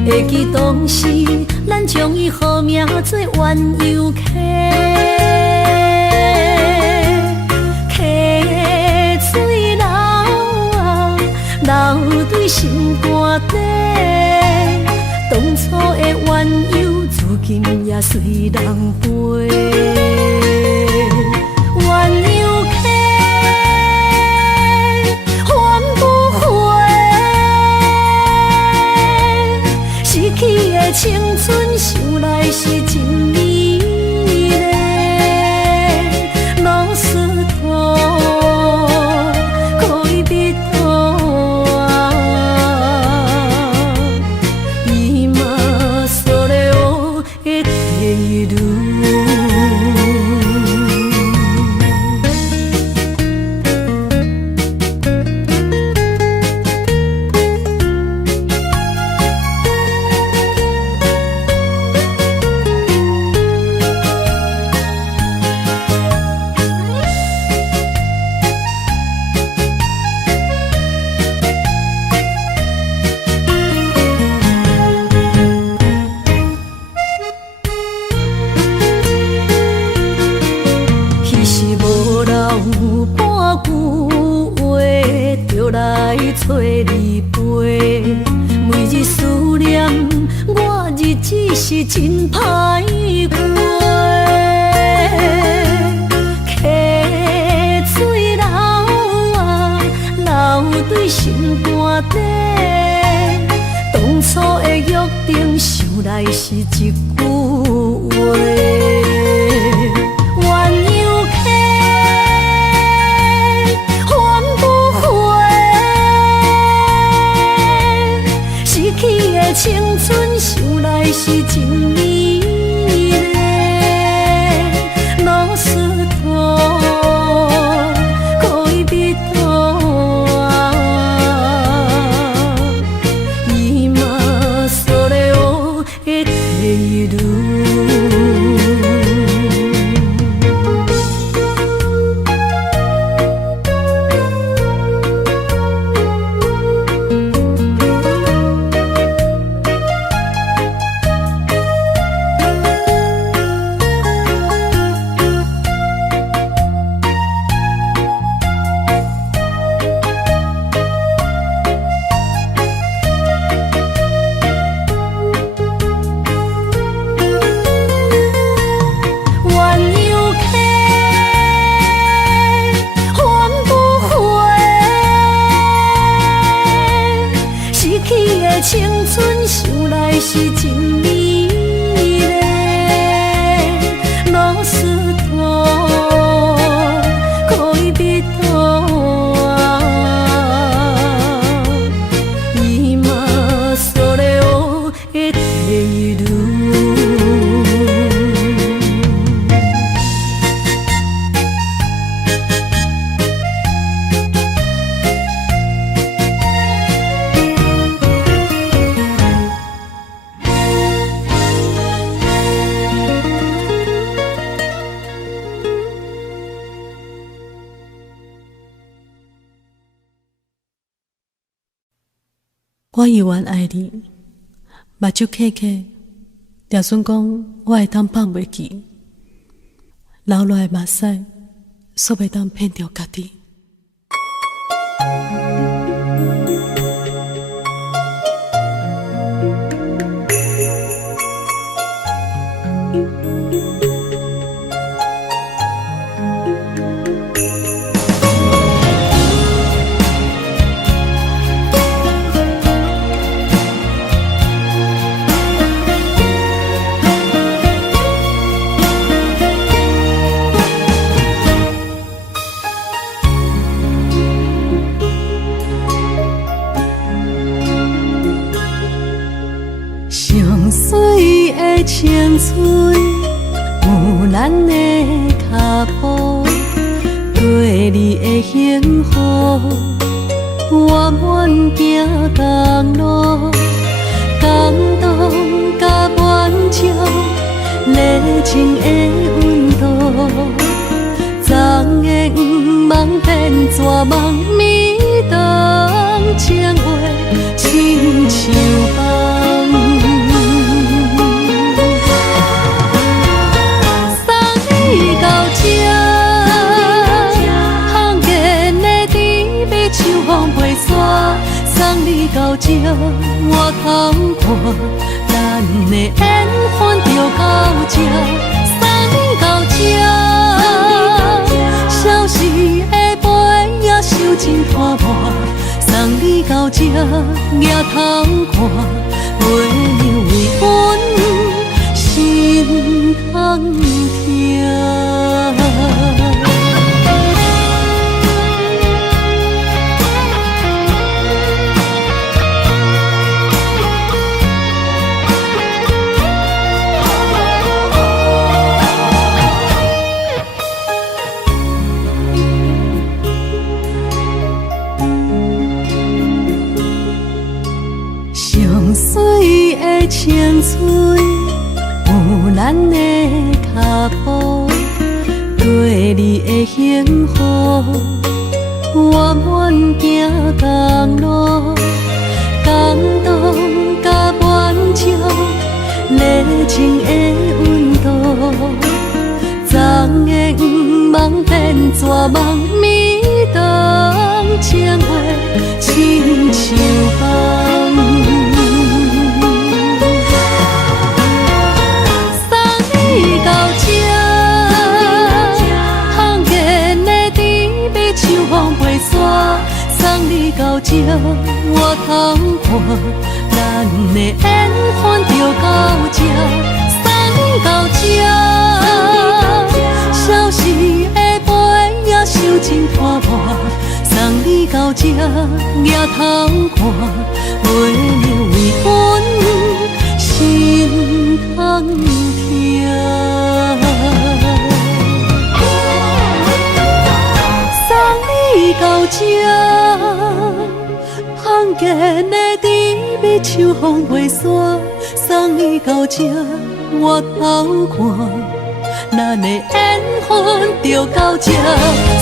会记当时，咱将伊好名做鸳鸯溪，溪水流啊，流对心肝底。当初的鸳鸯，至今也随人陪。鸳鸯溪。去的青春想来是真美丽，老师徒可以别拖啊，伊嘛所了的地路。找你陪，每日思念，我日子是真歹过。溪水流啊，流对心肝底。当初的约定，想来是一句话。青春想来是真美丽，老师徒可以别拖啊，伊嘛所了的地路。我永远爱你，目睭刻刻，就算讲我会当放袂记，流落的目屎，煞袂当骗着家己。上水的青翠，有咱的脚步，对你的幸福，我愿行公路，感动甲满足，热情的温度，昨的黄梦变绝梦，暝灯情话亲像梦。送你到这，我通看，咱的缘分就到这。送你到这，消失的杯也收真拖磨。送你到这，也通看，月亮为阮心通听。上水的青翠，有咱的脚步，对你的幸福，我愿行公路，感动甲满足，热情的温度，昨的黄梦变绝梦，暝灯情话亲像梦。送你到这，我通看，咱的缘分就到这。送你到这，消失的杯也收真拖磨。送你到这，也通看，月亮为阮心通听。到这，罕见的甜蜜像风飞散。送你到这，我偷看，咱的缘分就到这。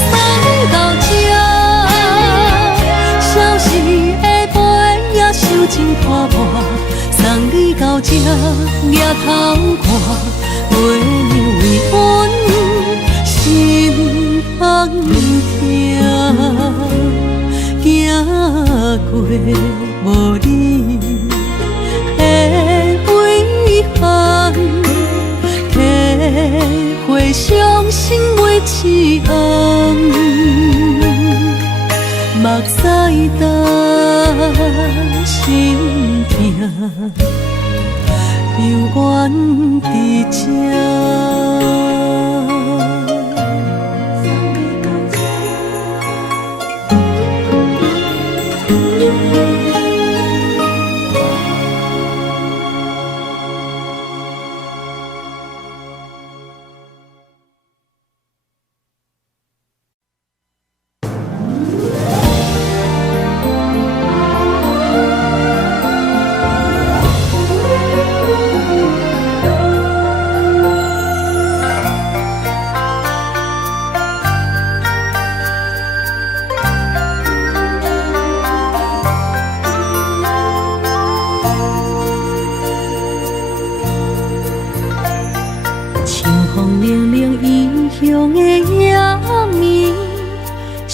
送你到这，消失的杯也收真拖磨。送你到这，也通看，月亮为阮心通听。行过无你的遗憾，体会伤心每一暗，目屎干心痛，永远伫这。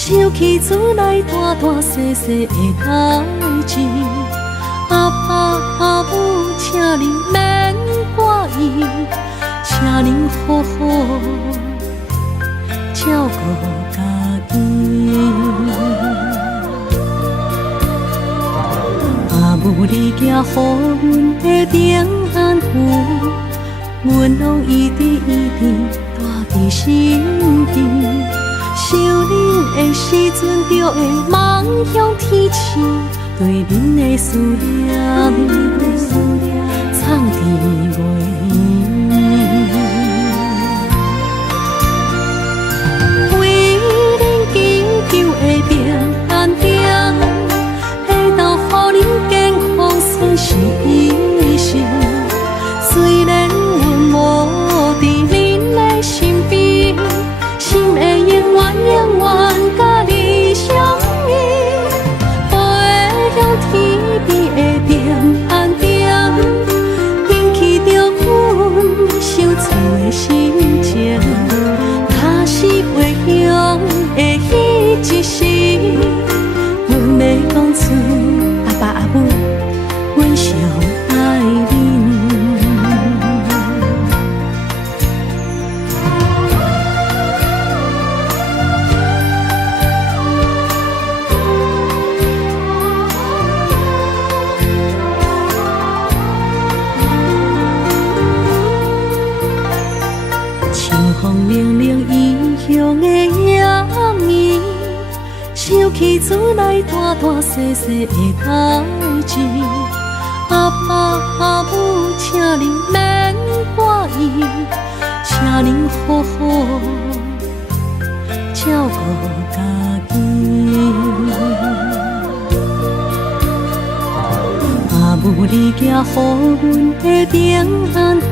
想起厝内大大细细的代志。阿爸阿母，请你免怪意，请你好好照顾家己。阿母，你寄予阮的平安符，阮拢一直一直带伫心间。想恁的时阵，就会望向天星，对恁的思念藏伫袂圆。为恁祈求的平安点，会当予恁健康顺时一生。虽然阮无伫恁的身边，心会永远甲你相依。飞向天边的平安点，引起着阮想厝的心情。假使回乡的彼一时，阮要讲出阿爸阿母，阮上爱恁。风凉凉异乡的夜暝，想起厝内大大细细的代志。阿爸阿母，请你免怪意，请你好好照顾家己。阿母，你寄予阮的平安符，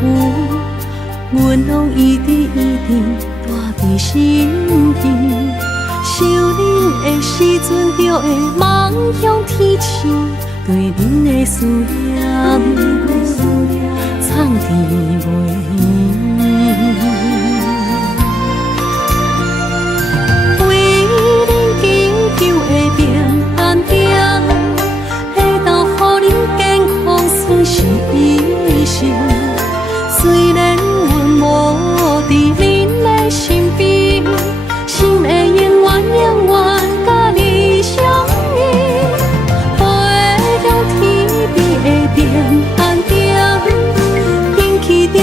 阮拢一直一直带伫心间。想恁的时阵，就会望向天星，对恁的思念藏伫袂圆。为恁祈求的平安点，会当予恁健康顺时一生。虽然无伫恁的身边，心会永远甲你相依。飞向天边的平安点，引起着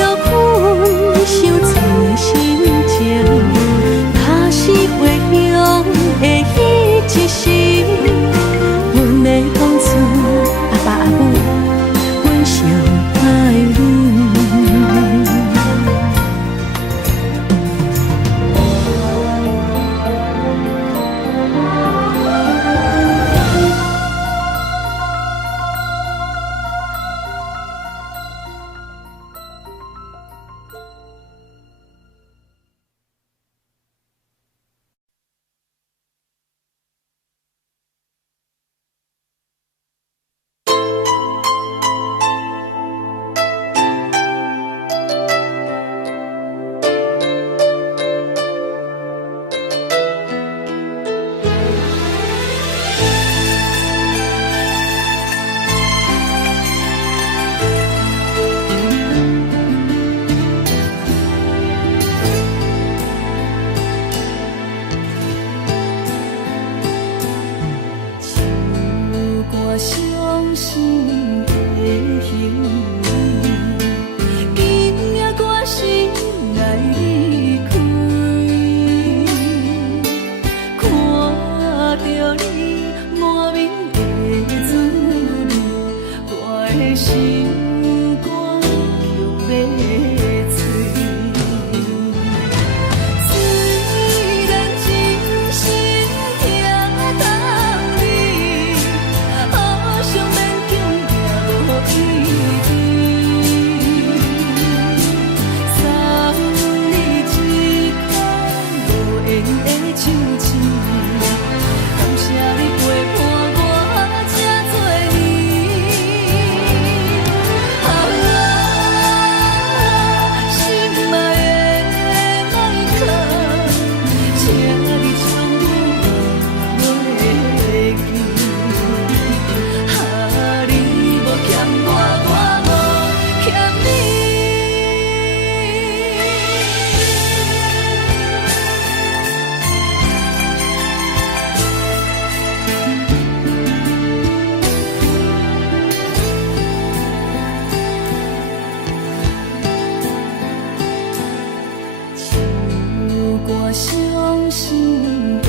伤心的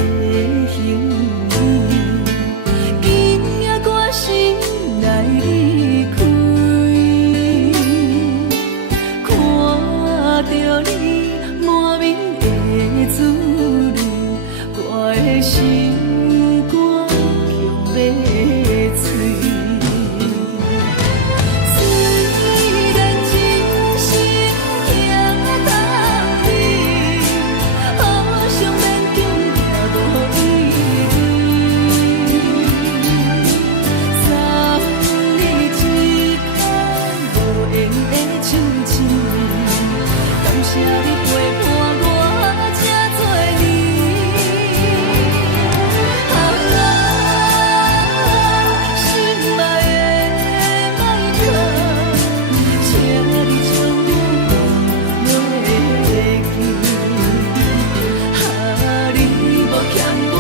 行李，紧领我心来离开。看着你满面的滋味，我的心肝强要碎。谢你陪伴我这多年，心爱的麦克，请你将我袂记，你无欠我，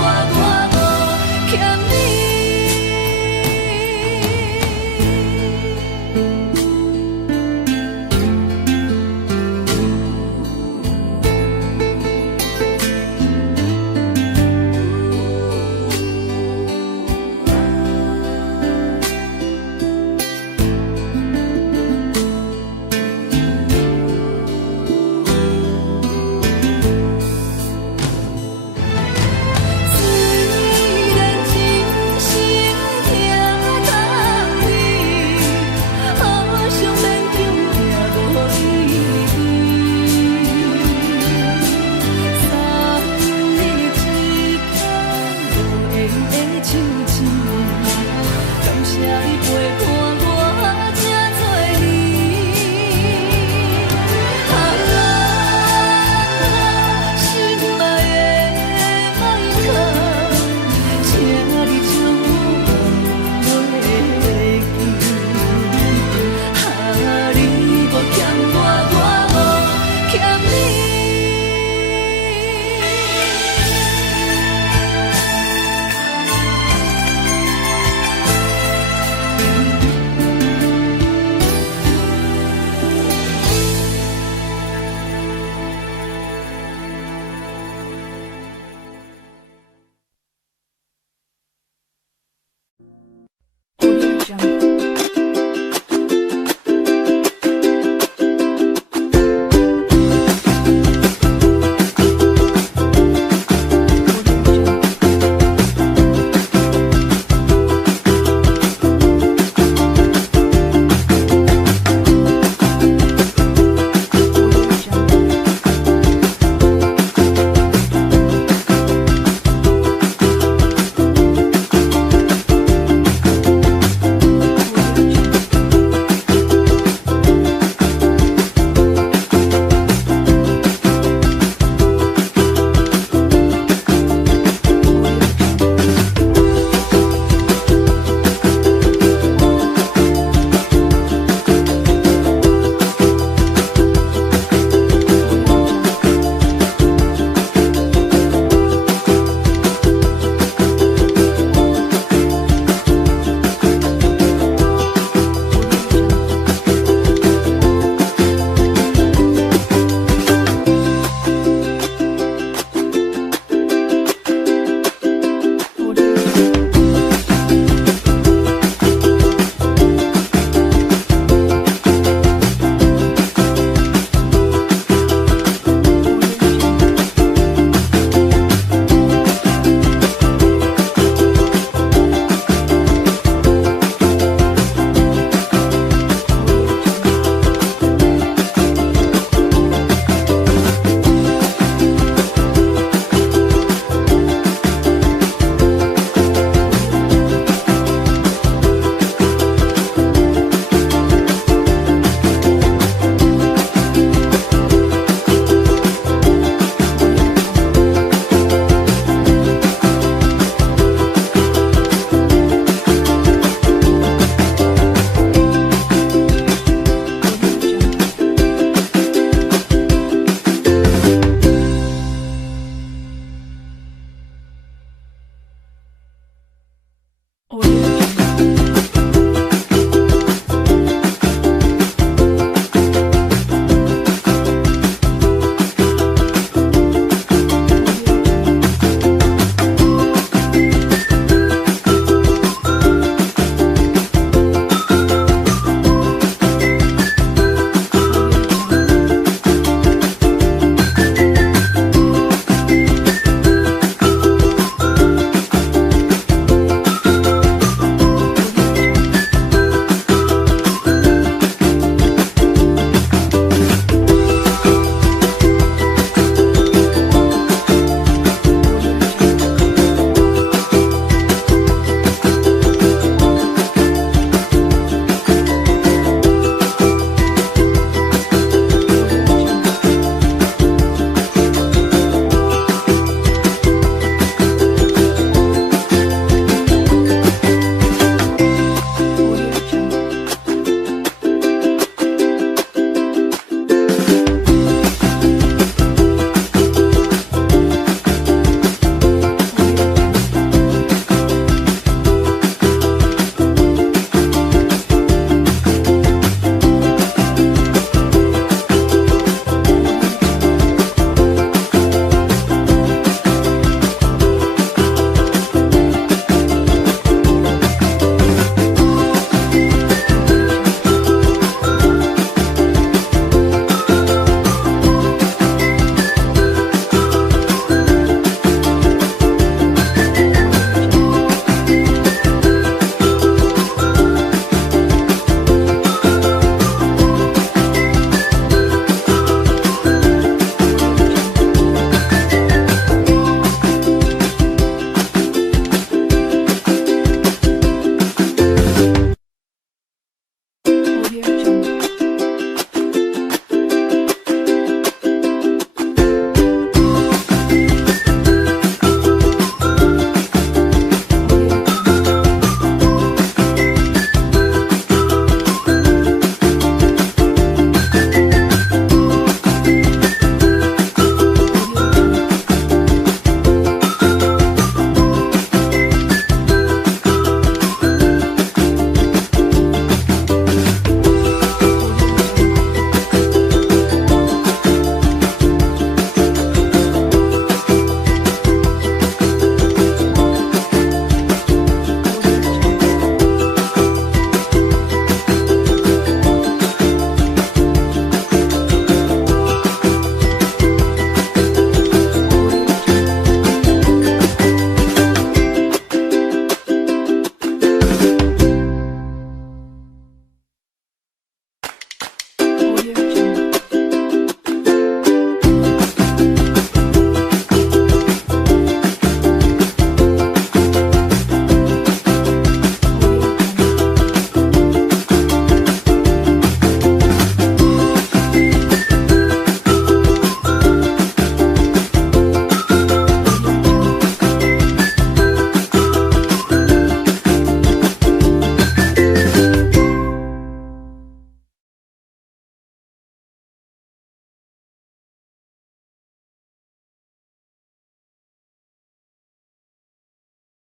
我无欠你。Jump.